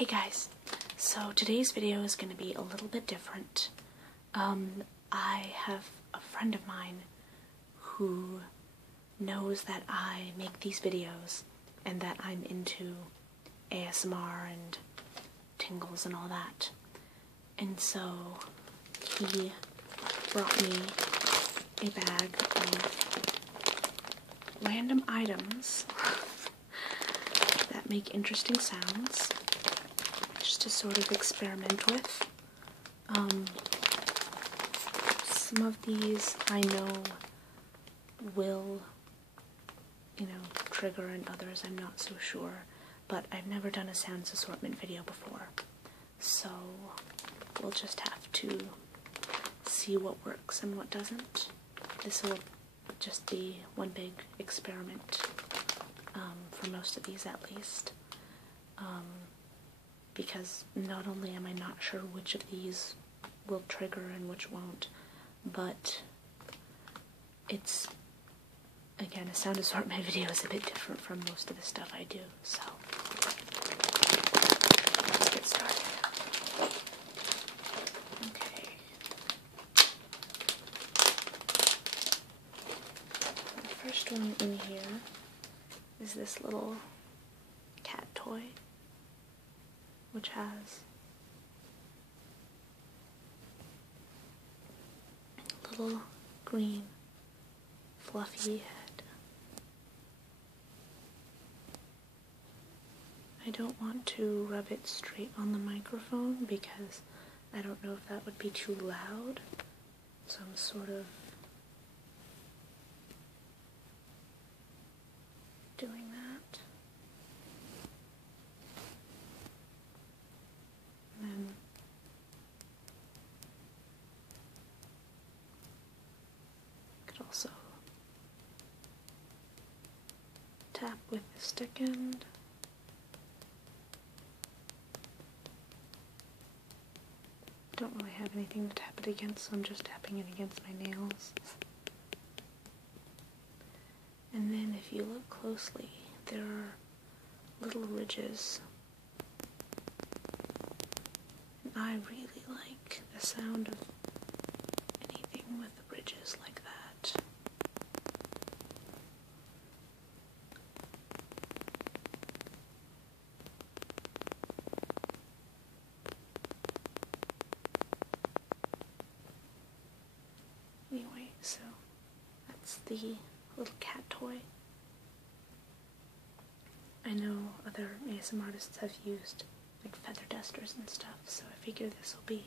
Hey guys, so today's video is going to be a little bit different. I have a friend of mine who knows that I make these videos and that I'm into ASMR and tingles and all that. And so he brought me a bag of random items that make interesting sounds, just to sort of experiment with. Some of these I know will, trigger, and others I'm not so sure, but I've never done a sounds assortment video before, so we'll just have to see what works and what doesn't. This will just be one big experiment, for most of these at least. Because not only am I not sure which of these will trigger and which won't, but it's, again, a sound assortment video is a bit different from most of the stuff I do, so let's get started. Okay. The first one in here is this little cat toy, which has a little green fluffy head. I don't want to rub it straight on the microphone because I don't know if that would be too loud, so I'm sort of doing that. And then could also tap with the stick end. Don't really have anything to tap it against, so I'm just tapping it against my nails. And then if you look closely, there are little ridges. And I really like the sound of anything with ridges like that. Anyway, so that's the little cat toy. I know other ASMR artists have used like feather dusters and stuff, so I figure this will be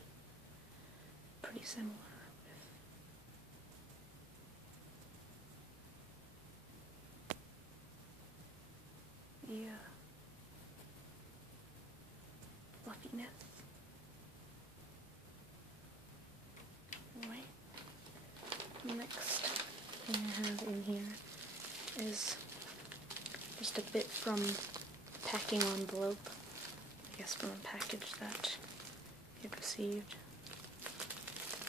pretty similar with the fluffiness. Anyway, next thing I have in here is just a bit from packing envelope, I guess from a package that you received.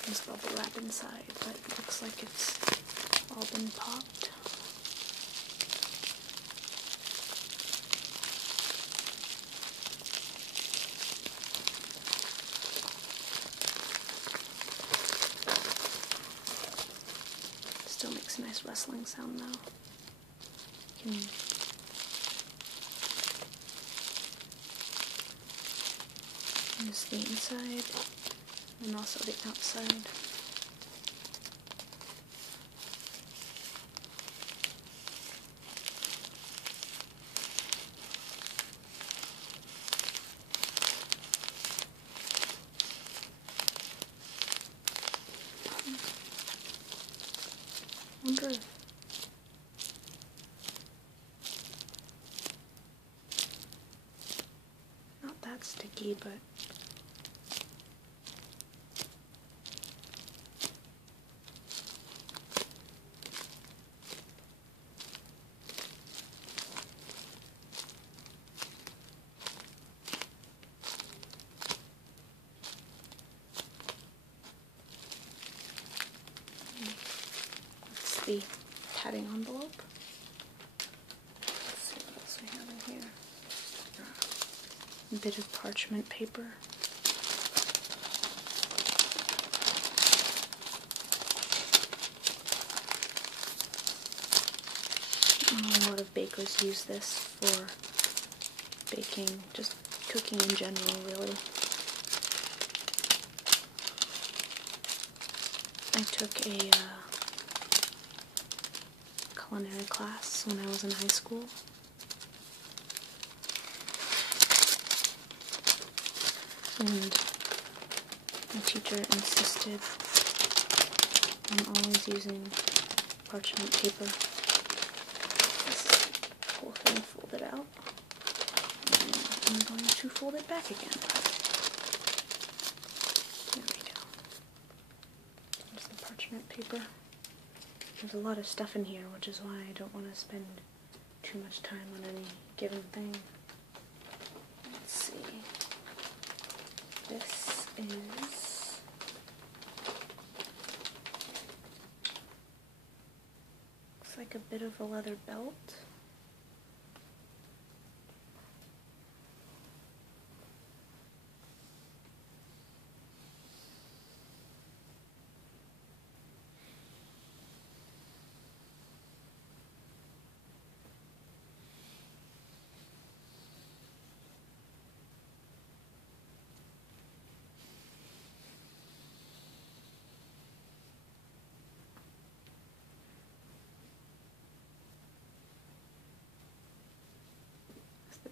There's bubble wrap inside, but it looks like it's all been popped. Still makes a nice rustling sound though. You can use the inside and also the outside. I wonder if not that sticky, but the padding envelope. Let's see what else we have in here. bit of parchment paper. A lot of bakers use this for baking, just cooking in general, really. I took a culinary class when I was in high school. And my teacher insisted on always using parchment paper. This whole thing folded out. And I'm going to fold it back again. There we go. There's the parchment paper. There's a lot of stuff in here, which is why I don't want to spend too much time on any given thing. Let's see. This is looks like a bit of a leather belt.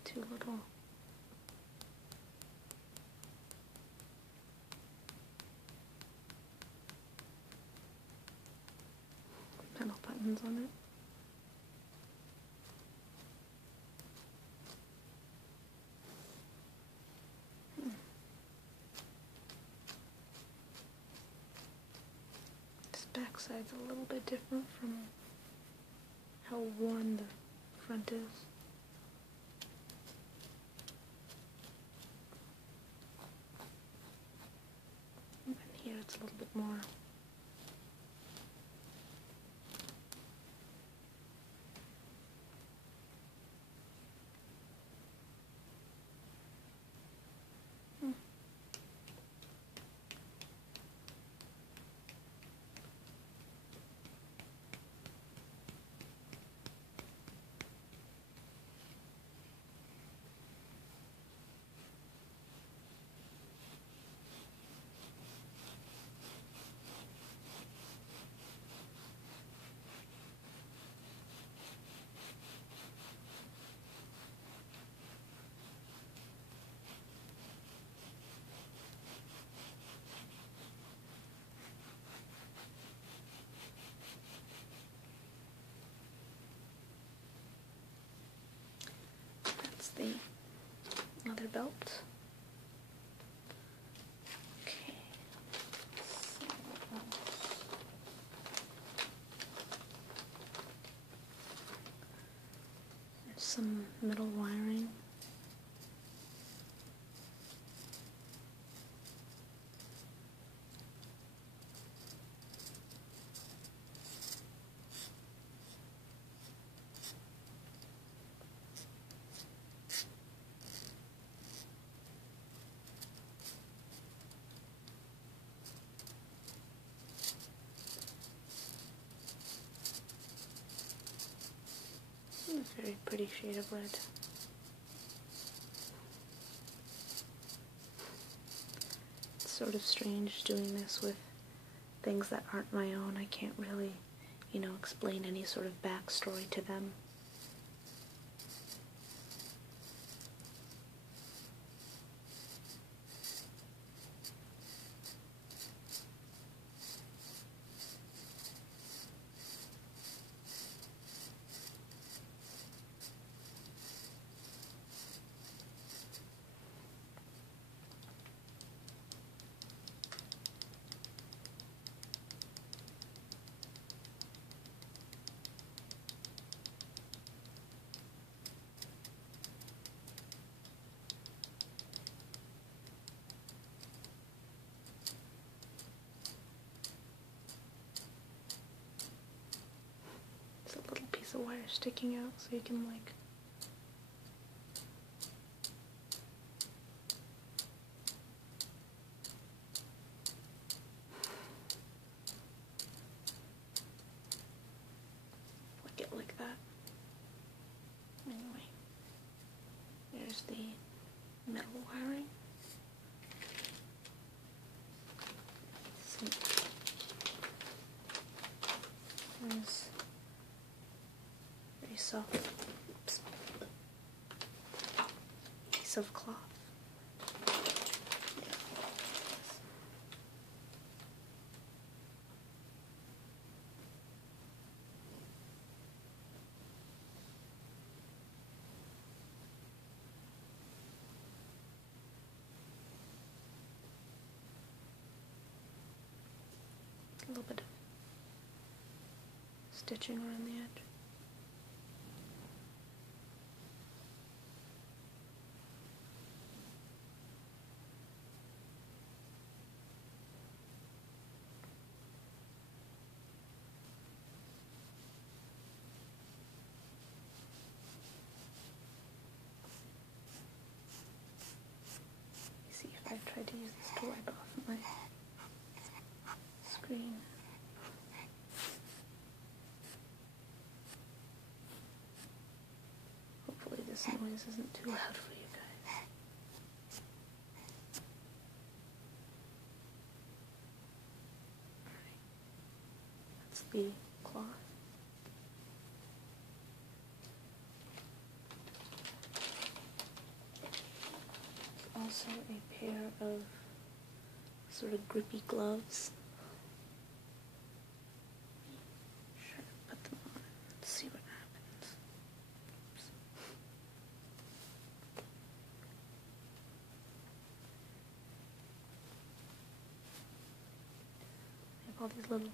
Two little metal buttons on it. This back side's a little bit different from how worn the front is. Here it's a little bit more the leather belt. Okay. There's some metal wiring. A very pretty shade of red. It's sort of strange doing this with things that aren't my own. I can't really, explain any sort of backstory to them. The wire sticking out so you can the metal wiring. There's very soft piece of cloth. A little bit of stitching around the edge. See if I try to use this to wipe off my screen. Hopefully this noise isn't too loud for you guys. Alright. That's the cloth. Also a pair of sort of grippy gloves. Sure, put them on and see what happens. Oops. I have all these little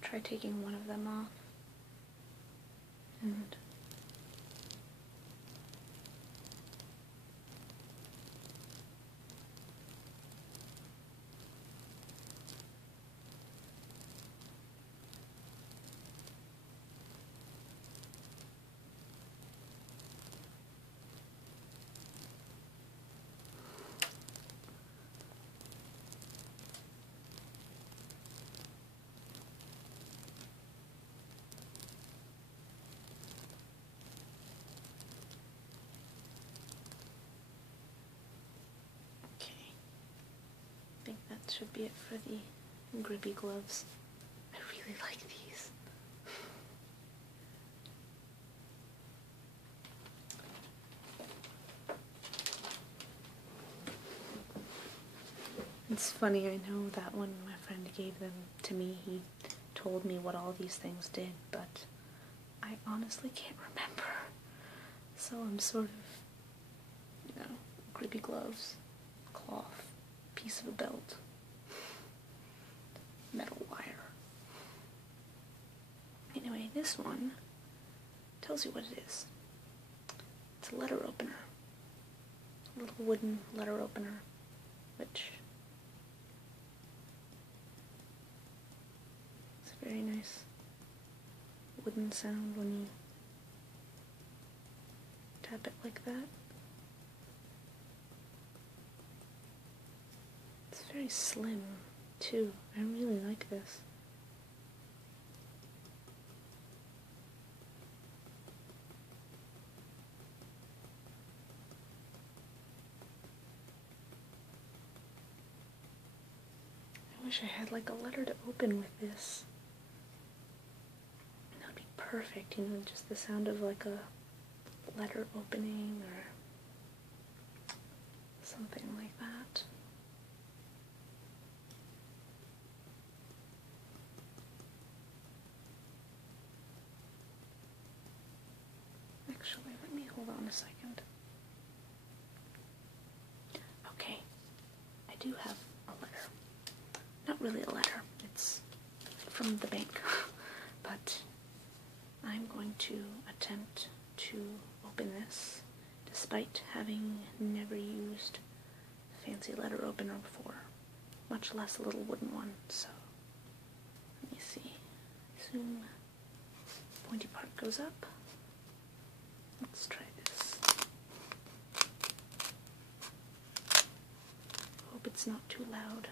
try taking one of them off and I think that should be it for the grippy gloves. I really like these. It's funny, I know that when my friend gave them to me, he told me what all these things did, but I honestly can't remember. So I'm sort of, you know, grippy gloves, cloth, piece of a belt, metal wire. Anyway, this one tells you what it is. It's a letter opener. A little wooden letter opener, which is a very nice wooden sound when you tap it like that. It's very slim, too. I really like this. I wish I had like a letter to open with this. That would be perfect, you know, just the sound of like a letter opening or something like that. Actually, do have a letter. Not really a letter, it's from the bank. But I'm going to attempt to open this despite having never used a fancy letter opener before, much less a little wooden one. So let me see. Zoom. Pointy part goes up. Let's try this. Hope it's not too loud.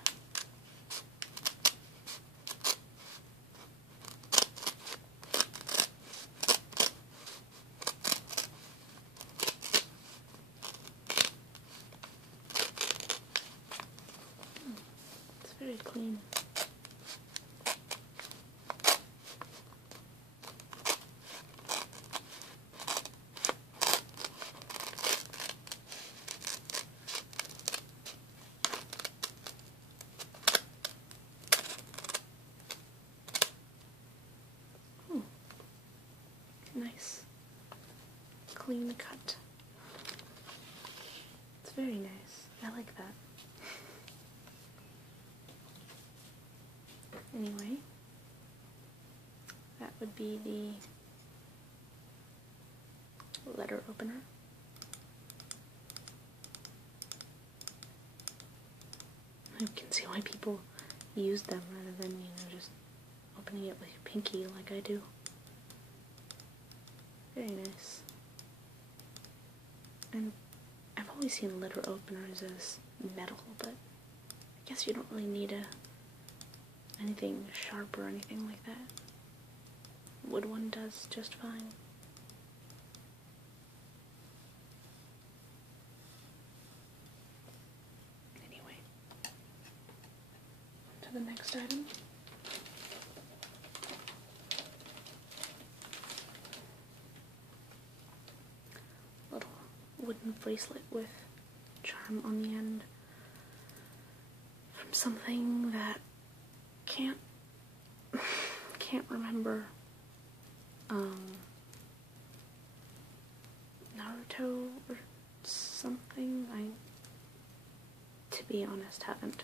It's very clean. Nice, clean cut. It's very nice. I like that. Anyway, that would be the letter opener. You can see why people use them rather than, just opening it with your pinky like I do. Very nice. And I've always seen letter openers as metal, but I guess you don't really need anything sharp or anything like that. Wood one does just fine. Anyway, on to the next item. Wooden bracelet with charm on the end from something that can't remember. Naruto or something. I, to be honest, haven't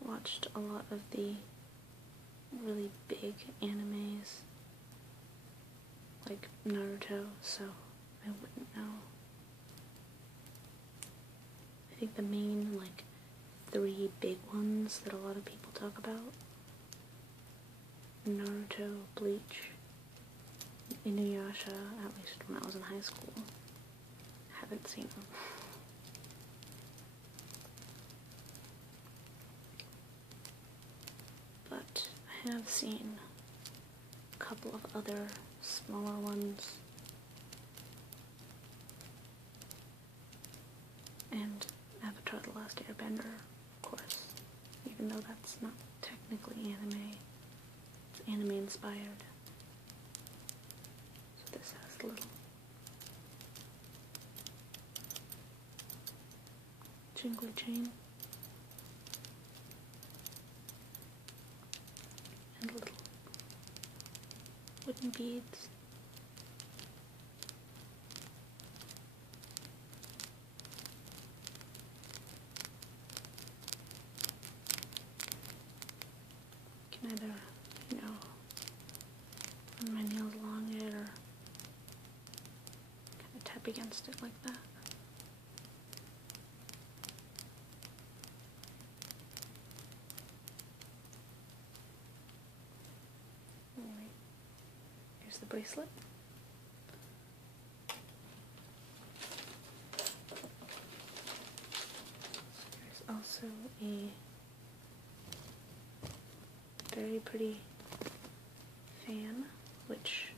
watched a lot of the really big animes like Naruto, so I wouldn't know. I think the main, 3 big ones that a lot of people talk about: Naruto, Bleach, Inuyasha, at least when I was in high school. Haven't seen them. But I have seen a couple of other smaller ones. And Avatar: The Last Airbender, of course, even though that's not technically anime. It's anime inspired. So this has a little jingly chain and little wooden beads. Either, run my nails along it or kind of tap against it like that. Alright, here's the bracelet. There's also a very pretty fan, which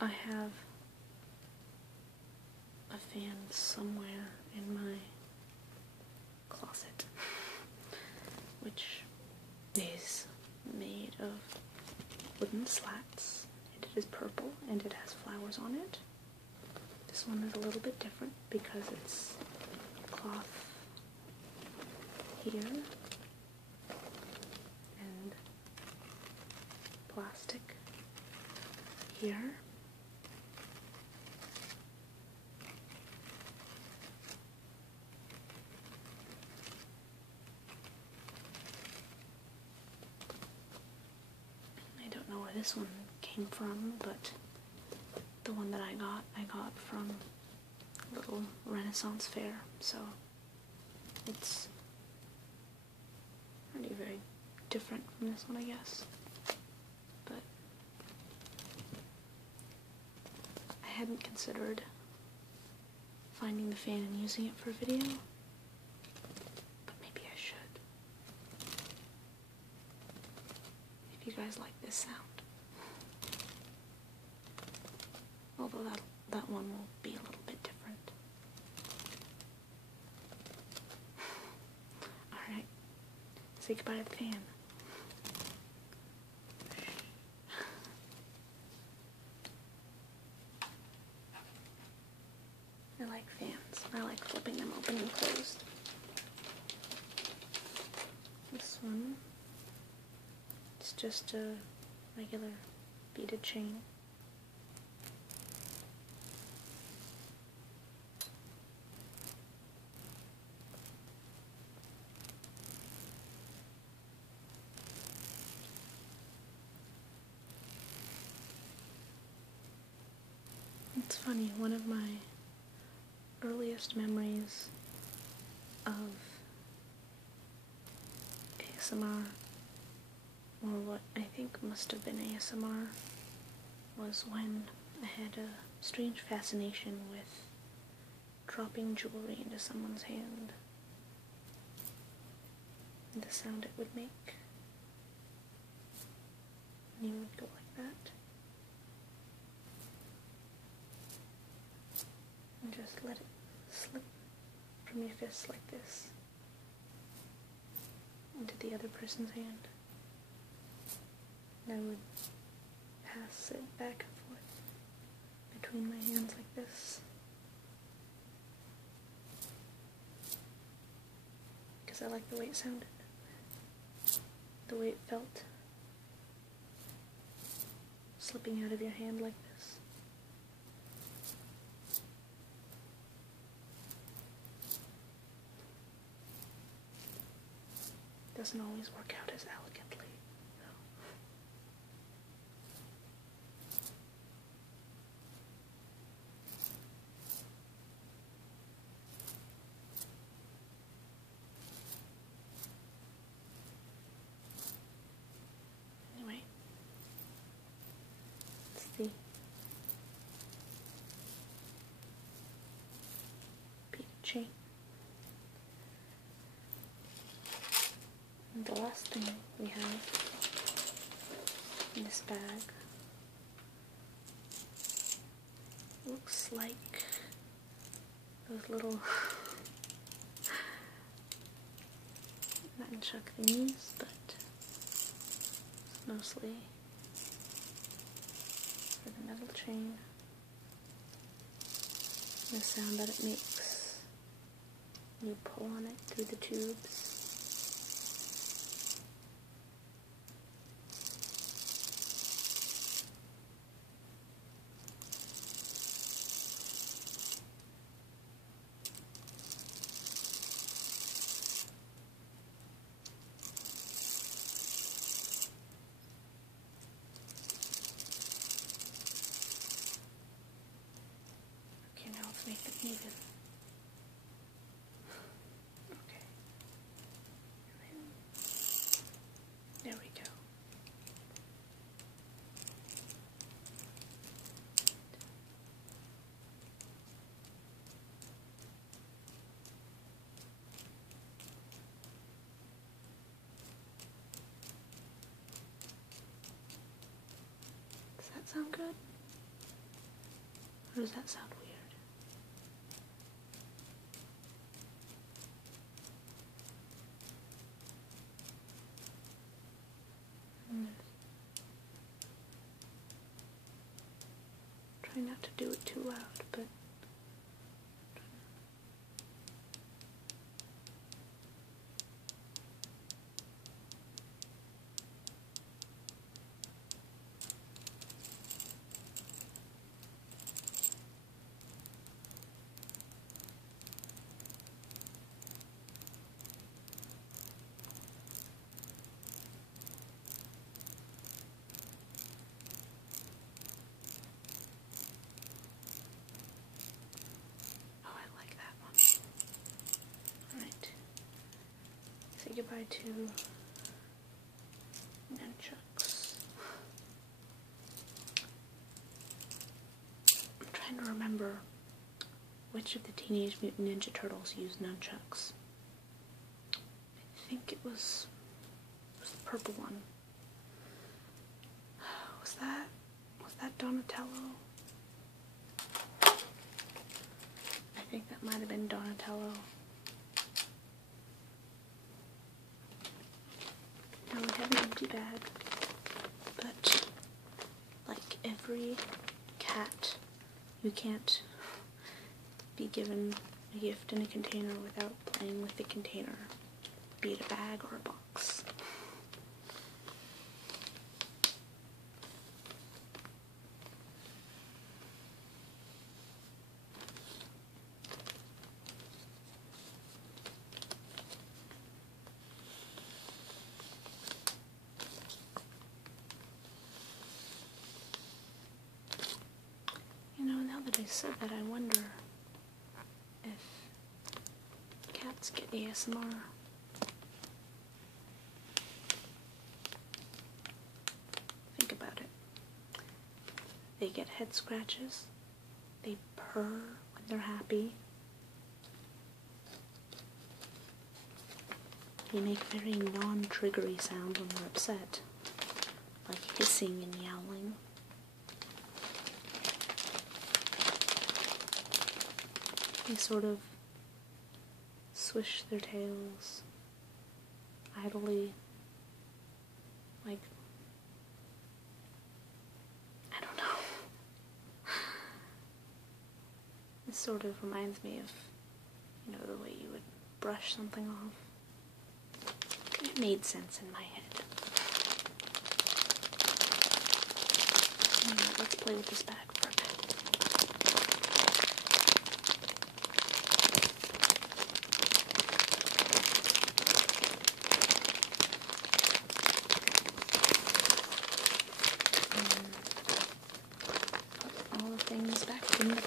I have a fan somewhere in my closet, which is made of wooden slats. It is purple and it has flowers on it. This one is a little bit different because it's cloth here and plastic here. this one came from, but the one that I got from a little Renaissance fair, so it's already very different from this one, I guess. But I hadn't considered finding the fan and using it for a video, but maybe I should. If you guys like this sound. Although that one will be a little bit different. Alright, say goodbye to the fan. I like fans. I like flipping them open and closed. This one, it's just a regular beaded chain. It's funny, one of my earliest memories of ASMR, or what I think must have been ASMR, was when I had a strange fascination with dropping jewelry into someone's hand and the sound it would make. And you would go like that. And just let it slip from your fist like this into the other person's hand. And I would pass it back and forth between my hands like this. Because I liked the way it sounded. The way it felt. Slipping out of your hand like this. Doesn't always work out as elegantly, though. Anyway, it's the beaded chain. And the last thing we have in this bag looks like those little nunchuck thingies, but it's mostly for the metal chain. The sound that it makes when you pull on it through the tubes. Make it even. Okay. There we go. Does that sound good? Or does that sound weird? Try not to do it too loud, but buy 2 nunchucks. I'm trying to remember which of the Teenage Mutant Ninja Turtles used nunchucks. I think it was the purple one. Was that Donatello? I think that might have been Donatello. Now we have an empty bag, but like every cat, you can't be given a gift in a container without playing with the container, be it a bag or a box. You know, now that I said that, I wonder if cats get ASMR. Think about it. They get head scratches. They purr when they're happy. They make very non-triggery sounds when they're upset, like hissing and yowling. They sort of swish their tails idly, like, I don't know. This sort of reminds me of, you know, the way you would brush something off. It made sense in my head. Anyway, let's play with this bag for a bit. All the things back in the bag.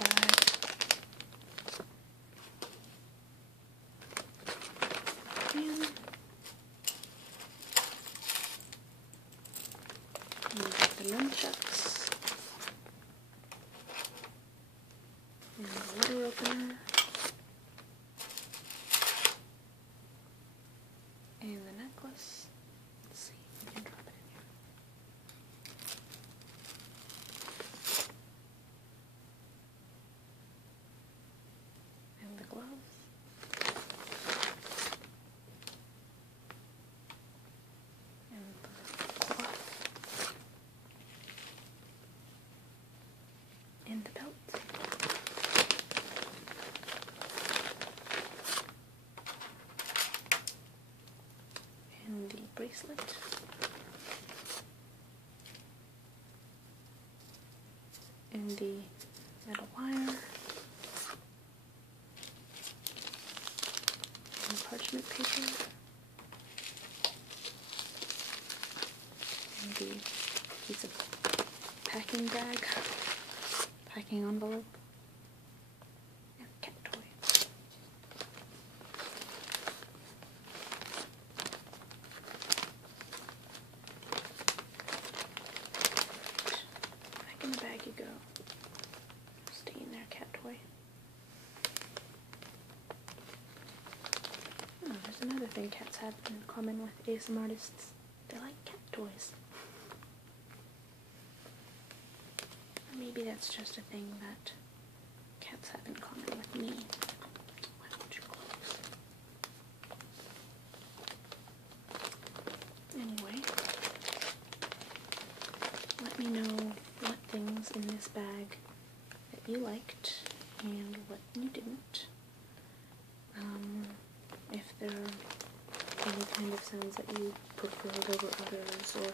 And we've got the nunchucks. And the water opener. And the necklace. Let's see if we can drop it in here. And the gloves. And the cloth. And the belt. And the bracelet. And the metal wire. And parchment paper. And the piece of packing bag. Packing envelope. And a cat toy. Back in the bag you go. Stay in there, cat toy. Oh, there's another thing cats have in common with ASMR artists. They like cat toys. Or maybe that's just a thing that cats have in common with me. Why don't you close? Anyway, let me know what things in this bag that you liked and what you didn't. If there are any kind of sounds that you preferred over others, or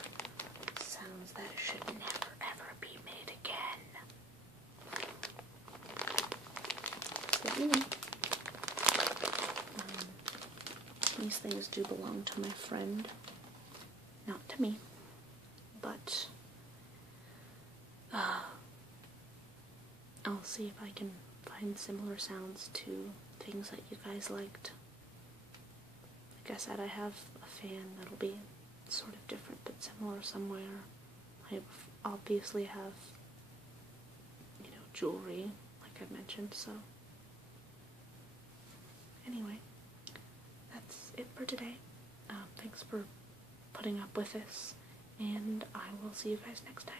sounds that should never ever be made again. Let me know. These things do belong to my friend, not to me, but I'll see if I can find similar sounds to things that you guys liked. like I said, I have a fan that'll be sort of different but similar somewhere. I obviously have, you know, jewelry, like I mentioned, so anyway, that's it for today. Thanks for putting up with this, and I will see you guys next time.